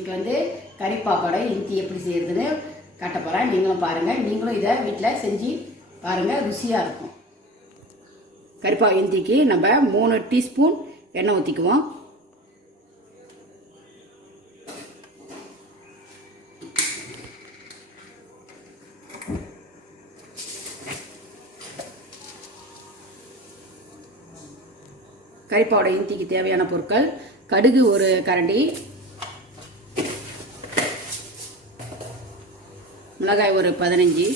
இன்றைக்கி வந்து கறிப்பாப்போட இஞ்சி எப்படி செய்கிறதுன்னு காட்ட போகிறேன். நீங்களும் பாருங்கள். நீங்களும் இதை வீட்டில் செஞ்சு பாருங்கள், ருசியாக இருக்கும். கறிப்பா இஞ்சிக்கு நம்ம 3 டீஸ்பூன் எண்ணெய் ஊற்றிக்குவோம். கறிப்பாவோட இஞ்சிக்கு தேவையான பொருட்கள்: கடுகு 1 கரண்டி, மிளகாய் 15,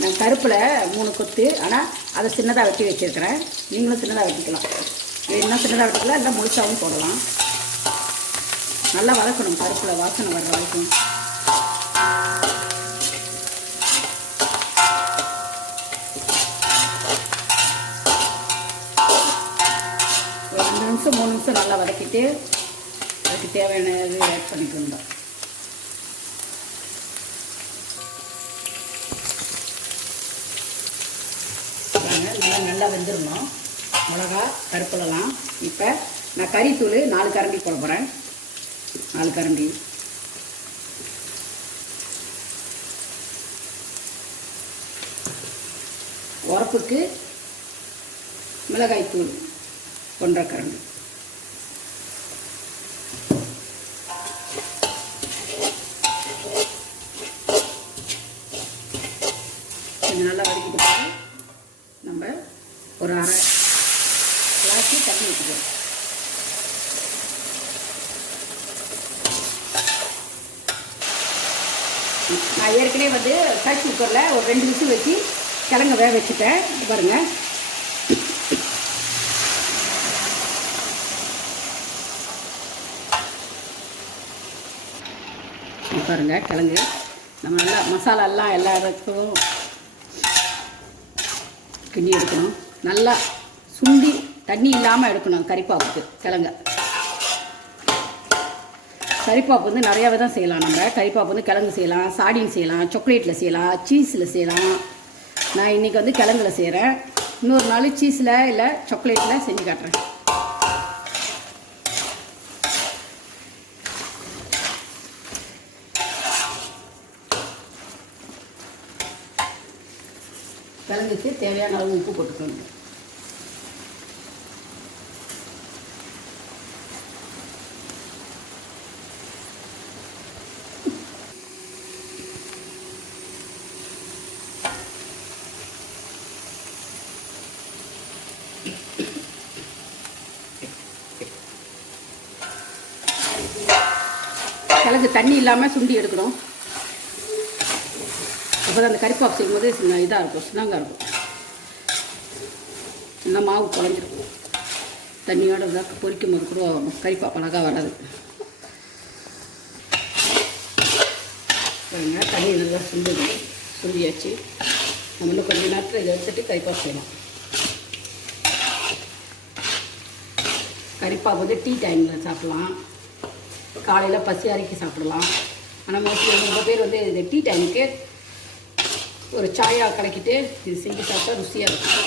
நான் கருப்பில் 3 கொத்து, ஆனால் அதை சின்னதாக வெட்டி வச்சுருக்கிறேன். நீங்களும் சின்னதாக வெட்டிக்கலாம். இன்னும் சின்னதாக வெட்டிக்கலாம், இல்லை முழுசாகவும் போடலாம். நல்லா வதக்கணும், கருப்பில் வாசனை வர வரைக்கும். ஒரு 2 நிமிஷம் 3 நிமிஷம் நல்லா வதக்கிட்டு அதுக்கு தேவையானது ஆட் பண்ணிக்கணும். நல்லா வெந்துடணும். மிளகா, கருப்பிலலாம். இப்போ நான் கறித்தூள் 4 கரண்டி போட போகிறேன். 4 கரண்டி. உரப்புக்கு மிளகாய்த்தூள் 1.5 கரண்டி. கொஞ்சம் நல்லா வதக்கிட்டு நம்ம ஒரு 1/2 கிளாஸு தண்ணி ஊற்றிக்குவோம். நான் ஏற்கனவே வந்து ரைஸ் குக்கரில் ஒரு 2 விசில் வச்சு கிழங்கு வேக வச்சுட்டேன். பாருங்கள், பாருங்கள் கிழங்கு நம்ம நல்லா மசாலாலாம் எல்லா இடத்துக்கும் கிண்டி எடுக்கணும். நல்லா சுண்டி தண்ணி இல்லாமல் எடுக்கணும். கறிப்பாப்புக்கு கறிப்பாப்பு வந்து நிறையா விதம் செய்யலாம். நம்ம கறிப்பாப்பு வந்து கிழங்கு செய்யலாம், சாடின் செய்யலாம், சாக்லேட்டில் செய்யலாம், சீஸில் செய்யலாம். நான் இன்றைக்கி வந்து கிழங்குல செய்கிறேன். இன்னொரு நாள் சீஸில் இல்லை சாக்லேட்டில் செஞ்சு காட்டுறேன். கிழங்குக்கு தேவையான அளவு உப்பு போட்டுக்கணும். கிழங்கு தண்ணி இல்லாமல் சுண்டி எடுக்கணும். அப்போ தான் அந்த கறிப்பாப்பு செய்யும்போது இதாக இருக்கும், சின்னங்காக இருக்கும். இந்த மாவு குழஞ்சிருக்கும். தண்ணியோட இதாக பொரிக்கும் போது கூட கறிப்பாப்பு அழகாக வராது. பாருங்க, தண்ணி நல்லா சுண்டியாச்சு. நம்ம இன்னும் கொஞ்சம் நேரத்தில் இதை வச்சுட்டு கறிப்பாப்பு செய்யலாம். கறிப்பாப்பு வந்து டீ டைமில் சாப்பிட்லாம், காலையில் பசி அரைக்கி சாப்பிடலாம். ஆனால் மோஸ்ட்லி ரொம்ப பேர் வந்து இந்த டீ டைமுக்கு ஒரு சாயாக கலக்கிட்டு இது செஞ்சு சாப்பிட்டா ருசியாக இருக்கும்.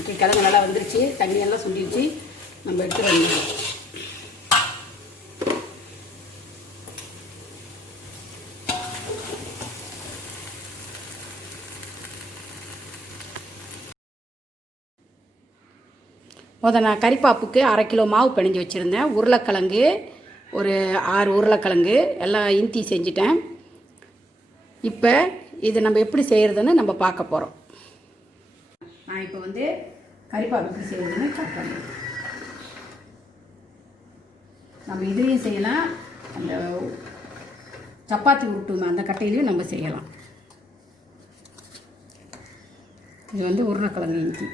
ஓகே, கிழங்கு நல்லா வந்துருச்சு, தண்ணியெல்லாம் சுண்டிடுச்சு. நம்ம எடுத்து வந்துடலாம். நான் கறிப்பாப்புக்கு 1/2 கிலோ மாவு பிணைஞ்சி வச்சுருந்தேன். உருளைக்கிழங்கு ஒரு 6 உருளைக்கிழங்கு எல்லாம் இஞ்சி செஞ்சுட்டேன். இப்போ இது நம்ம எப்படி செய்கிறதுன்னு நம்ம பார்க்க போகிறோம். நான் இப்போ வந்து கறிப்பாப்பு எப்படி செய்கிறதுன்னு ஸ்டார்ட் பண்ணுறேன். நம்ம இதையும் செய்யலாம், அந்த சப்பாத்தி உருட்டுமே அந்த கட்டையிலையும் நம்ம செய்யலாம். இது வந்து உருளைக்கிழங்கு இஞ்சி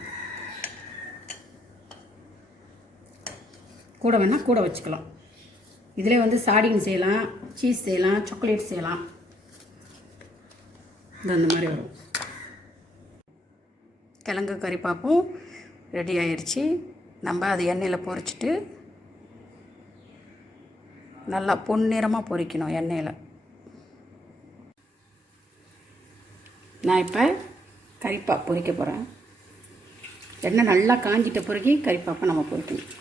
கூட வேணால் கூட வச்சுக்கலாம். இதில் வந்து சாடின் செய்யலாம், சீஸ் செய்யலாம், சாக்லேட் செய்யலாம். இது அந்த மாதிரி வரும். கிழங்கு கறிப்பாப்பும் ரெடி ஆயிடுச்சு. நம்ம அது எண்ணெயில் பொரிச்சிட்டு நல்லா பொன்னிறமாக பொரிக்கணும் எண்ணெயில். நான் இப்போ கறிப்பாப்பு பொரிக்க போகிறேன். எண்ணெய் நல்லா காஞ்சிட்ட பிறகு கறிப்பாப்பை நம்ம பொரிக்கணும்.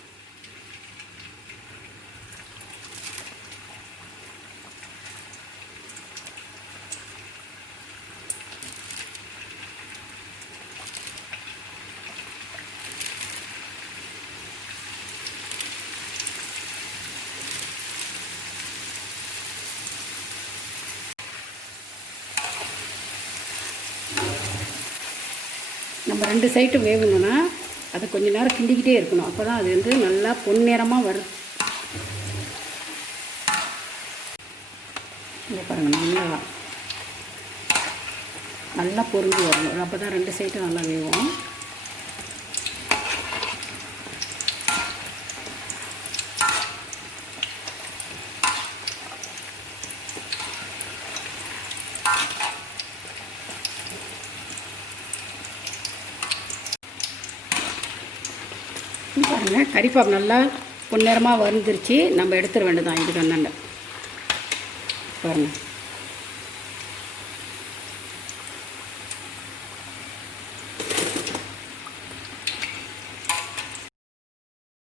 நம்ம 2 சைட்டும் வேகணும்னா அதை கொஞ்சம் நேரம் கிண்டிக்கிட்டே இருக்கணும். அப்போ தான் அது வந்து நல்லா பொன்னிறமாக வரும். இங்கே பாருங்கள், நல்லா பொரிஞ்சு வரணும். அப்போ தான் 2 சைட்டும் நல்லா வேகும். பாருங்கள், கறிப்பாப்பு நல்லா பொன்னிறமாக வந்துருச்சு. நம்ம எடுத்துட வேண்டியதான். இதுக்கு அந்தாண்ட பாருங்கள்.